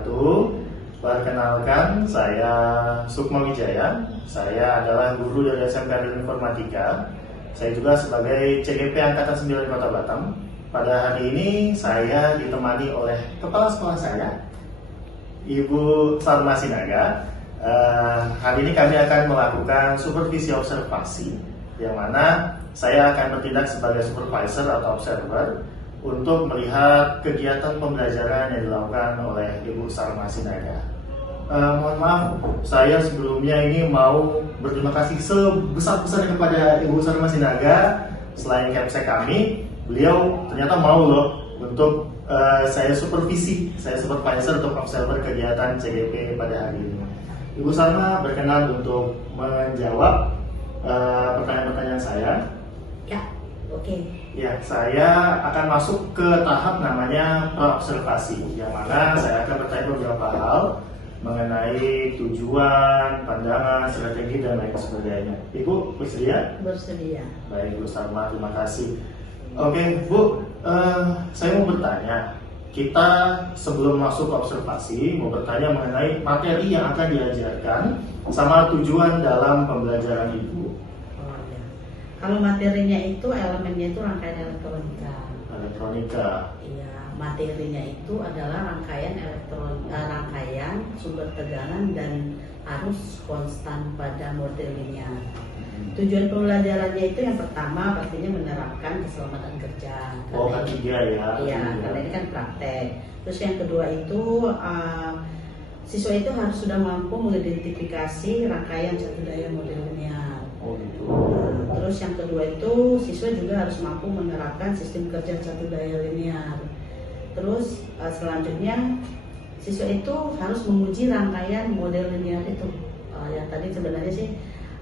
wabarakatuh. Perkenalkan, saya Sukma Wijaya. Saya adalah guru dari SMK Ilmu Informatika. Saya juga sebagai CGP Angkatan 9 Kota Batam. Pada hari ini saya ditemani oleh kepala sekolah saya, Ibu Salma Sinaga. Hari ini kami akan melakukan supervisi observasi, yang mana saya akan bertindak sebagai supervisor atau observer untuk melihat kegiatan pembelajaran yang dilakukan oleh Ibu Salma Sinaga. Mohon maaf, saya sebelumnya ini mau berterima kasih sebesar-besarnya kepada Ibu Salma Sinaga. Selain Capsek kami, beliau ternyata mau loh untuk saya supervisi, saya supervisor untuk observer kegiatan CGP pada hari ini. Ibu Salma berkenan untuk menjawab pertanyaan-pertanyanyaan saya. Ya, oke. Ya, saya akan masuk ke tahap namanya observasi, yang mana saya akan bertanya beberapa hal mengenai tujuan, pandangan, strategi, dan lain sebagainya. Ibu bersedia? Bersedia. Baik, Bu Salma, terima kasih. Oke, Bu, saya mau bertanya. Kita sebelum masuk ke observasi, mau bertanya mengenai materi yang akan diajarkan sama tujuan dalam pembelajaran Ibu. Oh ya. Kalau materinya itu elemennya itu rangkaian elektronika. Elektronika. Iya, materinya itu adalah rangkaian sumber tegangan dan arus konstan pada model linear. Tujuan pembelajarannya itu yang pertama pastinya menerapkan keselamatan kerja. Oh, ketiga ya. Iya, karena ini kan praktek. Terus yang kedua itu siswa itu harus sudah mampu mengidentifikasi rangkaian satu daya model linear. Oh gitu. Terus yang kedua itu siswa juga harus mampu menerapkan sistem kerja satu daya linear. Terus selanjutnya siswa itu harus menguji rangkaian model linear itu. Yang tadi sebenarnya sih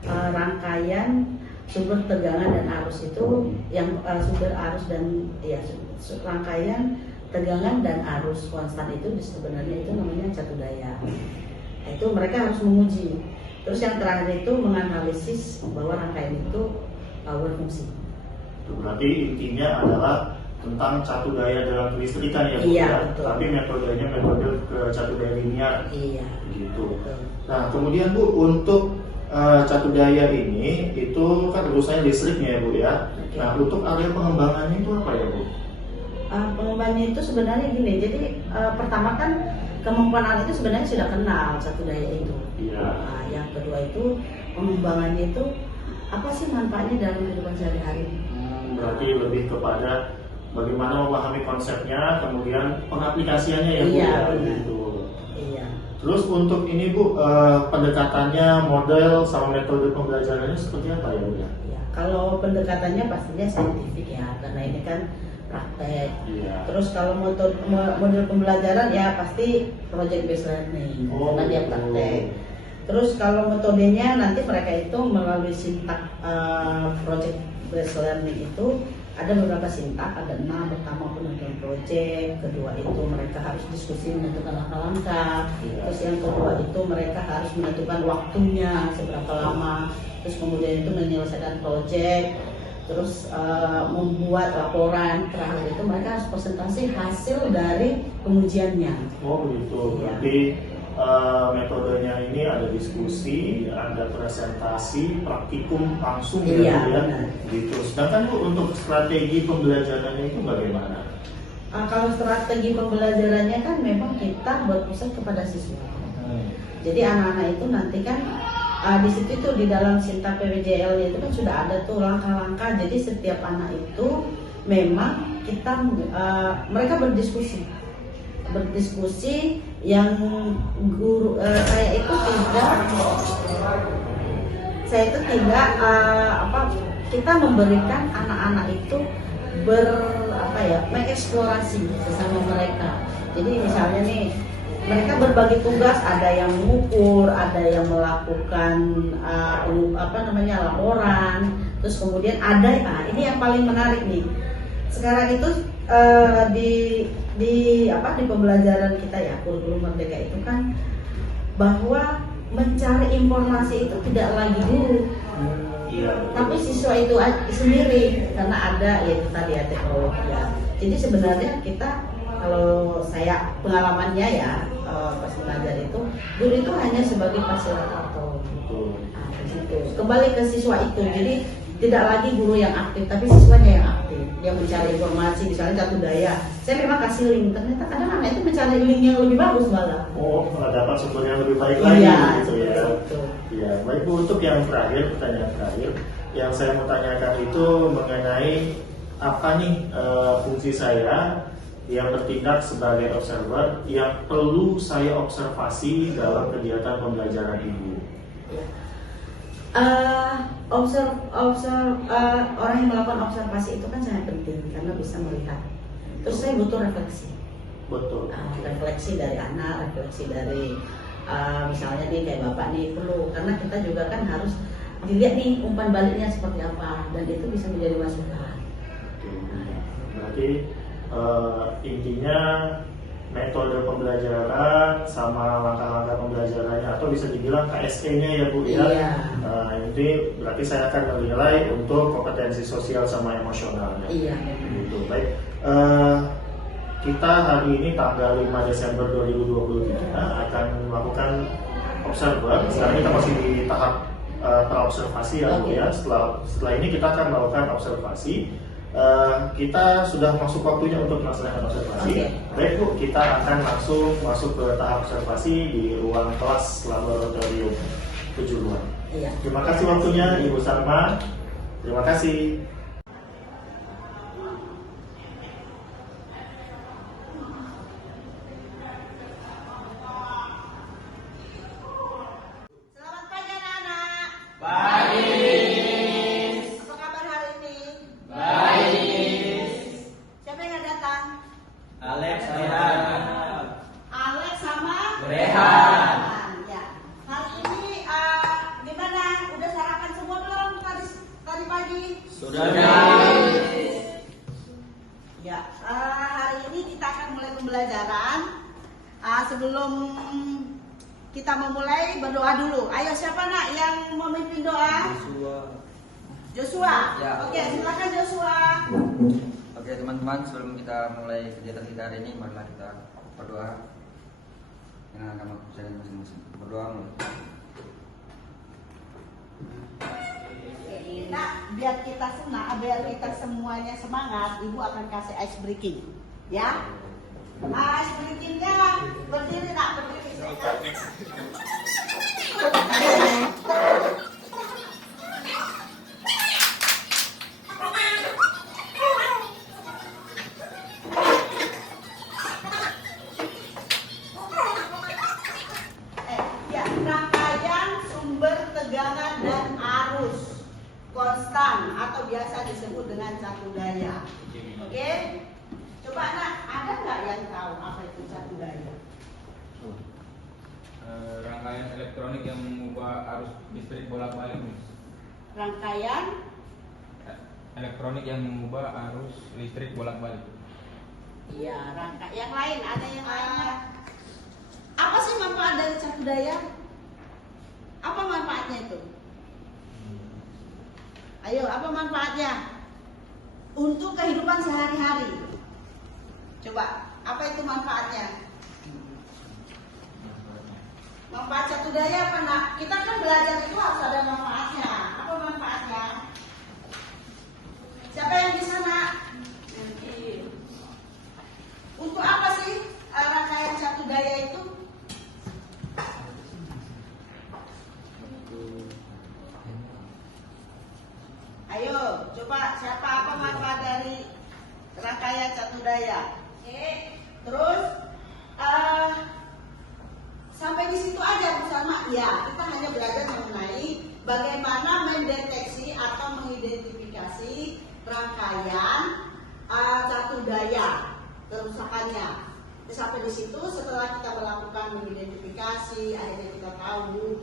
rangkaian sumber tegangan dan arus itu yang sumber arus dan ya rangkaian tegangan dan arus konstan itu sebenarnya itu namanya satu daya. Itu mereka harus menguji. Terus yang terakhir itu menganalisis bahwa rangkaian itu berfungsi. Berarti intinya adalah tentang satu daya dalam kelistrikan ya, Bu? Iya, Ya? betul. Tapi metodenya metode ke satu daya linear. Iya. Gitu. Betul. Nah, kemudian Bu, untuk satu daya ini itu kan urusannya listriknya ya, Bu ya. Oke. Nah, untuk area pengembangannya itu apa ya, Bu? Pengembangannya itu sebenarnya gini. Jadi pertama kan kemampuan alat itu sebenarnya sudah kenal satu daya itu. Iya. Nah, yang kedua itu pengembangannya itu apa sih manfaatnya dalam kehidupan sehari-hari? Berarti lebih kepada bagaimana memahami konsepnya, kemudian pengaplikasiannya ya, Bu Iya, ya. benar. Gitu. Iya. Terus untuk ini, Bu, pendekatannya, model sama metode pembelajarannya seperti apa ya, Bu ya? Ya, kalau pendekatannya pastinya saintifik ya, karena ini kan praktek. Iya. Terus kalau model pembelajaran ya pasti project based learning, Oh, karena dia betul. praktek. Terus kalau metodenya nanti mereka itu melalui sintak project based learning itu ada beberapa sintak, ada 6. Pertama penentuan project, kedua itu mereka harus diskusi menentukan langkah-langkah. Iya. Terus yang kedua itu mereka harus menentukan waktunya seberapa lama. Terus kemudian itu menyelesaikan project. Terus membuat laporan. Terakhir itu mereka harus presentasi hasil dari pengujiannya. Oh begitu. Iya. Berarti metodenya ini ada diskusi, ada presentasi, praktikum langsung Iya, ya, Bu, ya. benar. Gitu. Sedangkan Bu, untuk strategi pembelajarannya itu bagaimana? Kalau strategi pembelajarannya kan memang kita berpusat kepada siswa. Jadi anak-anak itu nanti kan di situ itu di dalam sintak PWJL itu kan sudah ada tuh langkah-langkah. Jadi setiap anak itu memang kita mereka berdiskusi yang guru saya itu tidak kita memberikan anak-anak itu mengeksplorasi sesama mereka. Jadi misalnya nih mereka berbagi tugas, ada yang mengukur, ada yang melakukan laporan, terus kemudian ada ini yang paling menarik nih. Sekarang itu di pembelajaran kita ya, kurikulum Merdeka itu kan bahwa mencari informasi itu tidak lagi guru, tapi siswa itu sendiri, karena ada yaitu tadi teknologi ya. Jadi sebenarnya kita, kalau saya pengalamannya ya, pas mengajar itu, guru itu hanya sebagai fasilitator. Betul. Nah, di situ kembali ke siswa itu, jadi tidak lagi guru yang aktif, tapi siswanya yang aktif. Dia mencari informasi, misalnya Catu Daya. Saya memang kasih link, ternyata kadang anak itu mencari link yang lebih bagus malah. Oh, malah dapat sumber yang lebih baik lagi Iya, gitu ya. betul. Ya, baik Bu, untuk yang terakhir, pertanyaan terakhir yang saya mau tanyakan itu mengenai apa nih fungsi saya yang bertindak sebagai observer yang perlu saya observasi dalam kegiatan pembelajaran Ibu. Orang yang melakukan observasi itu kan sangat penting karena bisa melihat. Terus saya butuh refleksi. Betul. Refleksi dari anak, refleksi dari misalnya nih kayak bapak nih perlu, karena kita juga kan harus dilihat nih umpan baliknya seperti apa, dan itu bisa menjadi masukan. Berarti intinya metode pembelajaran sama langkah-langkah pembelajarannya atau bisa dibilang KSE-nya ya Bu ya. Iya. Ini berarti saya akan menilai untuk kompetensi sosial sama emosionalnya. Iya. Gitu. Baik. Kita hari ini tanggal 5 Desember 2023 akan melakukan observer. Sekarang kita masih di tahap praobservasi ya Bu ya. Setelah ini kita akan melakukan observasi. Kita sudah masuk waktunya untuk melaksanakan observasi. Baik Bu, kita akan langsung masuk ke tahap observasi di ruang kelas laboratorium kejuruan. Iya. Terima kasih waktunya Ibu Salma. Terima kasih. Selamat pagi anak-anak. Baik. Apa kabar hari ini? Baik. Siapa yang datang? Alex Rehan. Alex sama Rehan. Ya. Hari ini gimana? Udah sarapan semua belum tadi pagi? Sudah. Ya. Hari ini kita akan mulai pembelajaran. Sebelum kita memulai berdoa dulu. Ayo siapa nak yang memimpin doa? Joshua. Ya. Oke, silakan Joshua. Oke teman-teman, sebelum kita mulai kegiatan kita hari ini, marilah kita berdoa dengan agama kepercayaan masing-masing. Berdoa mulai. Nah, biar kita senang, biar kita semuanya semangat, Ibu akan kasih ice breaking, ya. Ice breakingnya berdiri nak, berdiri. Ya, rangkaian sumber tegangan dan arus konstan atau biasa disebut dengan catu daya. Oke? Coba nak, ada nggak yang tahu apa itu catu daya? Rangkaian elektronik yang mengubah arus listrik bolak-balik. Rangkaian Elektronik yang mengubah arus listrik bolak-balik. Iya, rangka. Yang lain ada yang lainnya. Apa sih manfaat dari catu daya? Apa manfaatnya itu? Ayo, apa manfaatnya? Untuk kehidupan sehari-hari. Coba, apa itu manfaatnya? Manfaat catu daya apa nak? Kita kan belajar itu harus ada manfaatnya. Apa manfaatnya? Siapa yang bisa nak? Untuk apa sih rangkaian catu daya itu? Ayo, coba siapa apa manfaat dari rangkaian catu daya? Terus sampai di situ aja Bu Salma. Ya, kita hanya belajar mengenai bagaimana mendeteksi atau mengidentifikasi rangkaian catu daya kerusakannya. Sampai di situ setelah kita melakukan mengidentifikasi, akhirnya kita tahu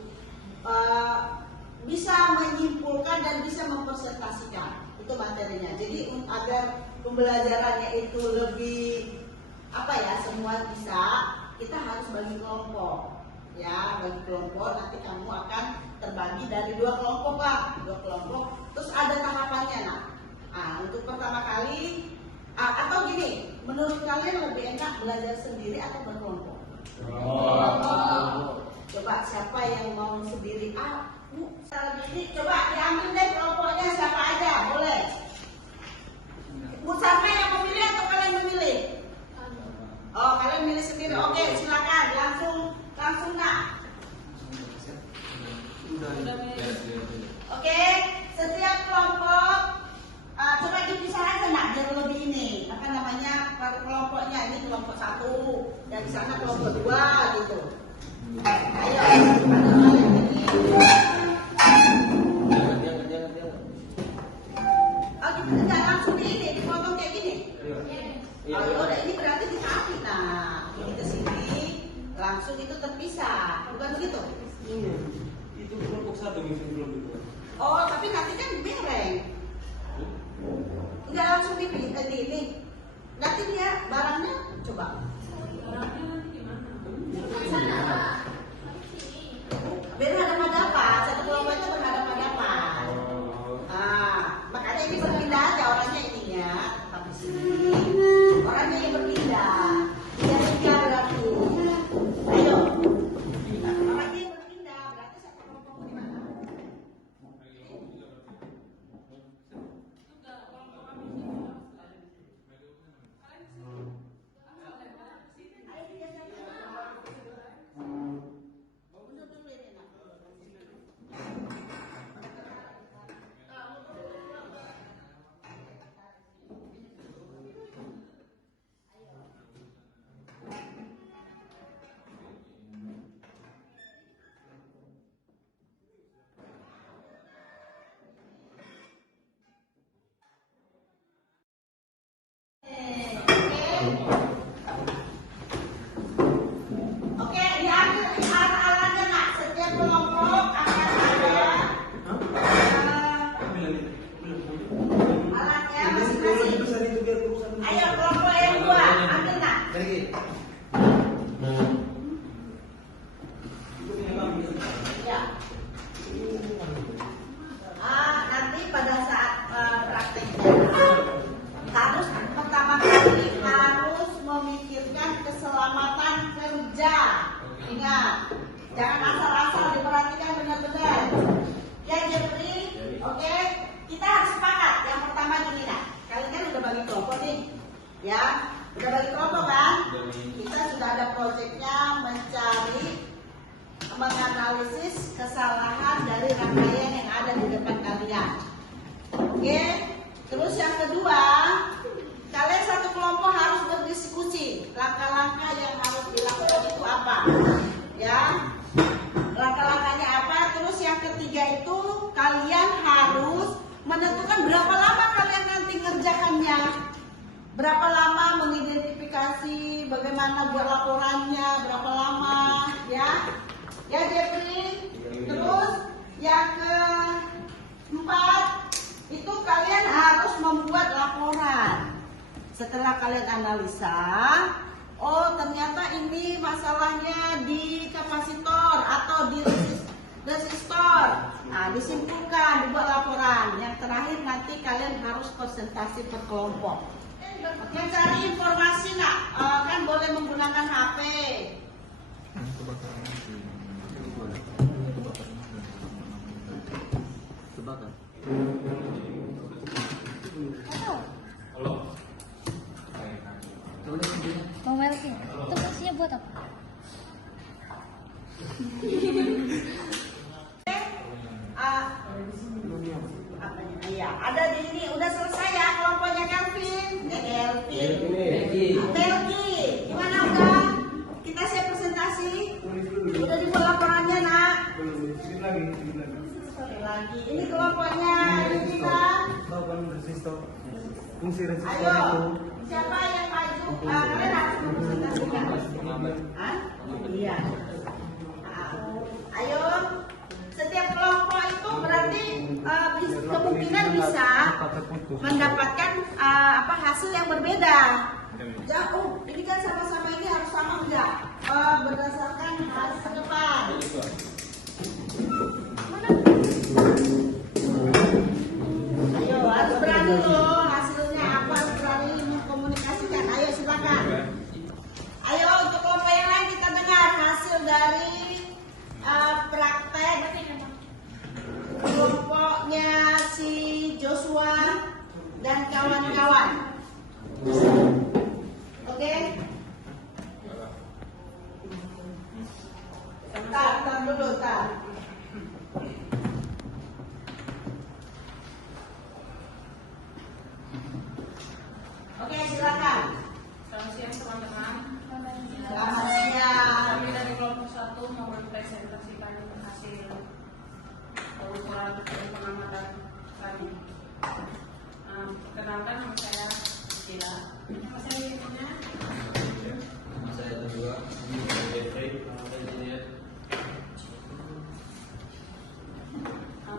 bisa menyimpulkan dan bisa mempresentasikan itu materinya. Jadi agar pembelajarannya itu lebih semua bisa, kita harus bagi kelompok. Ya, bagi kelompok, nanti kamu akan terbagi dari 2 kelompok lah, 2 kelompok. Terus ada tahapannya nak. Untuk pertama kali atau gini, menurut kalian lebih enak belajar sendiri atau berkelompok? Coba siapa yang mau sendiri? Coba diambil deh kelompoknya siapa aja, boleh. Bu Sarma yang memilih atau kalian memilih? Oh, kalian milih sendiri. Oke, silakan langsung nak. Oke, setiap kelompok coba dipisah aja nak biar lebih ini. Apa namanya kelompoknya ini kelompok 1 dan di sana kelompok 2 gitu. Ayo, oh gitu, enggak langsung dipotong kayak gini. Oh yaudah, ini berarti dikasih. Nah, ini ke sini langsung itu terpisah, bukan begitu? Itu kelompok 1 mungkin belum itu. Oh, tapi nanti kan bereng. Enggak langsung dipilih ini. Nanti dia barangnya coba. Berhadapan-hadapan, satu kelompok itu berhadapan-hadapan. Makanya ini berpindah aja orangnya ininya, tapi sini orangnya yang berpindah. Dia tiga berarti. Ayo, orangnya yang berpindah berarti satu kelompok di mana? Oke, diambil alat-alatnya nak. Setiap kelompok akan ada alatnya masing-masing. Ayo kelompok yang 2, ambil nak. Ya. Nanti pada saat prakteknya harus pertama kali harus memikirkan keselamatan kerja. Ingat, jangan asal-asal, diperhatikan benar-benar. Ya Jeffrey, oke? Kita harus sepakat. Yang pertama gini nak, kalian kan udah bagi kelompok nih, ya? Udah bagi kelompok kan? Kita sudah ada proyeknya menganalisis kesalahan dari rangkaian yang ada di depan kalian. Oke? Terus yang kedua, kalian satu kelompok harus berdiskusi langkah-langkah yang harus dilakukan itu apa, ya? Langkah-langkahnya apa? Terus yang ketiga itu kalian harus menentukan berapa lama kalian nanti ngerjakannya, berapa lama mengidentifikasi, bagaimana buat laporannya, berapa lama, ya? Ya Jeffrey. Terus yang keempat itu kalian harus membuat laporan. Setelah kalian analisa, oh ternyata ini masalahnya di kapasitor atau di resistor. Nah, disimpulkan, dibuat laporan. Yang terakhir nanti kalian harus presentasi per kelompok. Mencari informasi nak, kan boleh menggunakan HP. Mau melting, itu fungsinya buat apa? Iya, ada di sini. Udah selesai ya kelompoknya Kelvin. Melki, gimana udah? Kita siap presentasi? Udah dibuat laporannya nak? Sekali lagi. Ini kelompoknya kita. Ayo, siapa yang maju? Kalian harus mempresentasikan. Iya. Ayo, setiap kelompok itu berarti kemungkinan bisa mendapatkan hasil yang berbeda. Jauh, ini kan sama-sama ini harus sama enggak? Berdasarkan hasil depan. Ayo, harus berani loh hasilnya apa, harus berani mengkomunikasikan. Ayo silakan. Ayo untuk kelompok yang lain kita dulu, Tar. Oke, silakan. Selamat siang teman-teman. Selamat siang. Kami dari kelompok 1 mau mempresentasikan hasil pengukuran pengamatan kami. Perkenalkan, nama saya Sila. Nama saya Yuna. Nama saya kedua.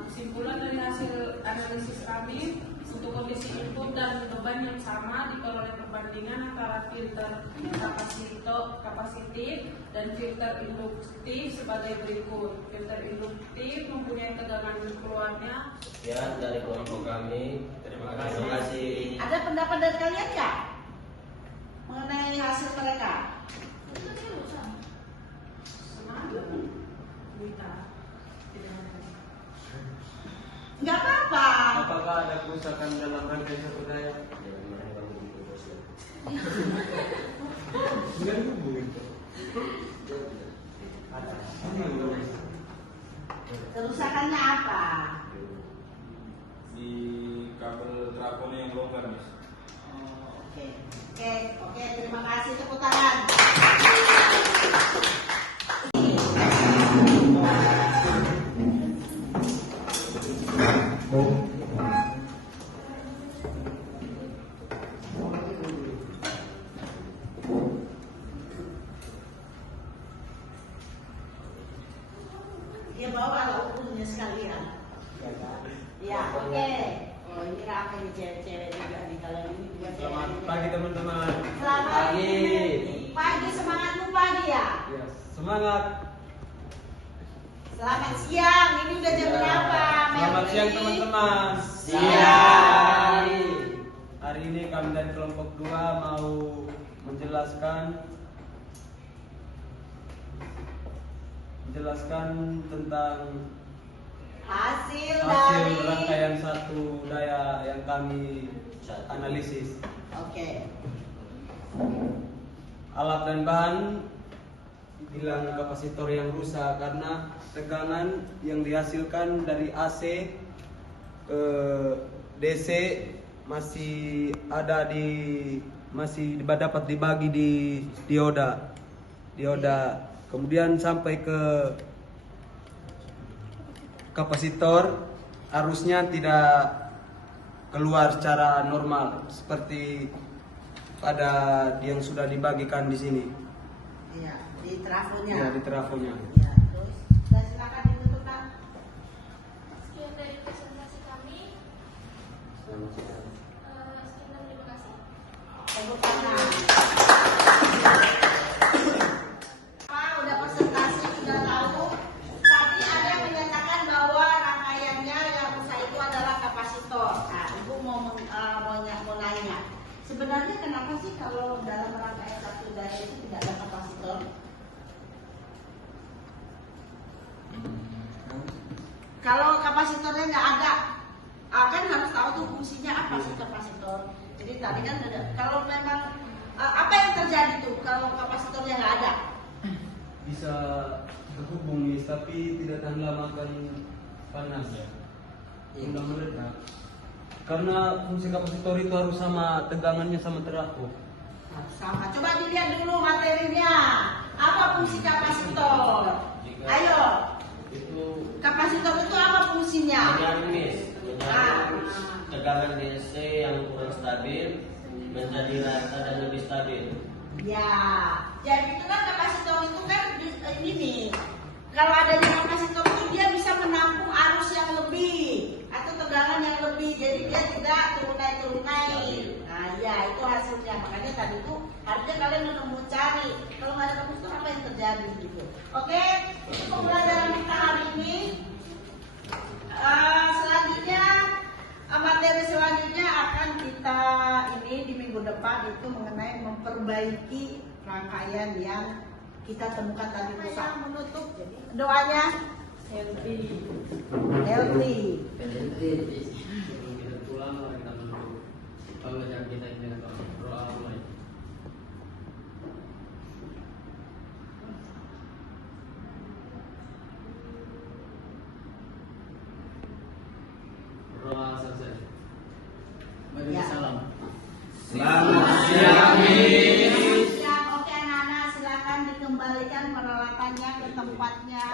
Kesimpulan dari hasil analisis kami, untuk kondisi input dan beban yang sama diperoleh perbandingan antara filter kapasitif dan filter induktif sebagai berikut. Filter induktif mempunyai tegangan keluarnya. Ya, dari kelompok kami. Terima kasih. Ada pendapat dari kalian nggak mengenai hasil mereka? Semangat. Wita. Tidak ada. Nggak apa-apa. Apakah ada kerusakan dalam rangkaian satu daya? Kerusakannya apa? Di kabel trafonya yang longgar, Mas. Oke, terima kasih, tepuk tangan. Dia bawa alat ukurnya sekalian. Ya, oke. Oh, ini rame nih cewek-cewek juga nih. Kalau ini juga Selamat cewek. pagi teman-teman. Selamat Pagi. Pagi, semangatmu pagi ya. Ya, semangat. Selamat siang. Ini udah jam berapa? Selamat Melki? siang teman-teman. Siang. Hari ini kami dari kelompok 2 mau menjelaskan tentang Hasil hasil dari. rangkaian satu daya yang kami analisis. Oke. Alat dan bahan bilang kapasitor yang rusak karena tegangan yang dihasilkan dari AC ke DC masih dapat dibagi di dioda. Kemudian sampai ke kapasitor, arusnya tidak keluar secara normal seperti pada yang sudah dibagikan di sini. Iya, di trafonya. Ya, di trafonya. Ya, terus silakan ditutup, Kak. Sekian dari presentasi kami. Sekian dan terima kasih. Tepuk tangan. Udah presentasi, sudah tahu. Tadi ada yang menyatakan bahwa rangkaiannya yang rusak itu adalah kapasitor. Nah, Ibu mau nanya. Sebenarnya kenapa sih kalau dalam rangkaian satu daya itu tidak ada kapasitor? Kalau kapasitornya nggak ada, kan harus tahu tuh fungsinya apa sih kapasitor. Jadi tadi kan ada. Kalau memang apa yang terjadi tuh kalau kapasitornya nggak ada? Bisa terhubung nih, tapi tidak tahan lama akan panas ya. Mudah meledak. Karena fungsi kapasitor itu harus sama tegangannya sama terapung. Nah, sama. Coba dilihat dulu materinya. Apa fungsi kapasitor? Ayo. Itu Kapasitor itu apa fungsinya? Tegangan DC yang kurang stabil menjadi rata dan lebih stabil. Ya, jadi itu kan kapasitor itu kan ini nih. Kalau adanya kapasitor itu dia bisa menampung arus yang lebih atau tegangan yang lebih, jadi dia tidak turun-naik. Nah, ya itu hasilnya. Makanya tadi itu harusnya kalian menemu cari. Kalau nggak ada kapasitor apa yang terjadi gitu. Oke, itu pembelajaran kita hari ini. Selanjutnya materi selanjutnya akan kita ini di minggu depan itu mengenai memperbaiki rangkaian yang kita temukan tadi rusak. Menutup doanya healthy. kita pulang kita menuju pembelajaran kita ini dengan doa mulai. kembalikan peralatannya ke tempatnya.